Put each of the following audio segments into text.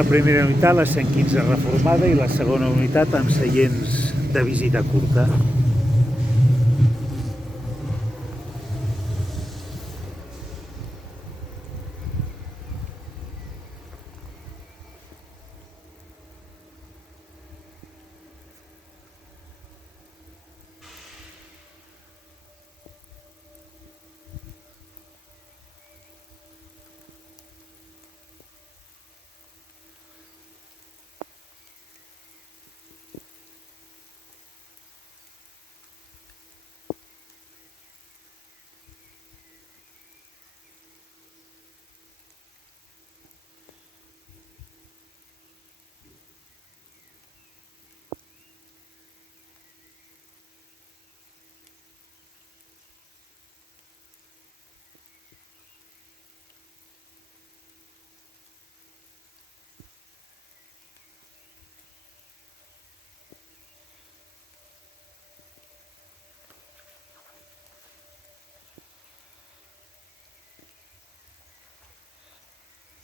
la primera unitat, la 115 reformada, i la segona unitat amb seients de visita curta.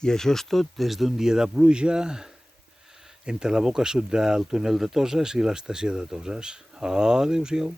I això és tot des d'un dia de pluja entre la boca sud del túnel de Toses i l'estació de Toses. Adéu-siau.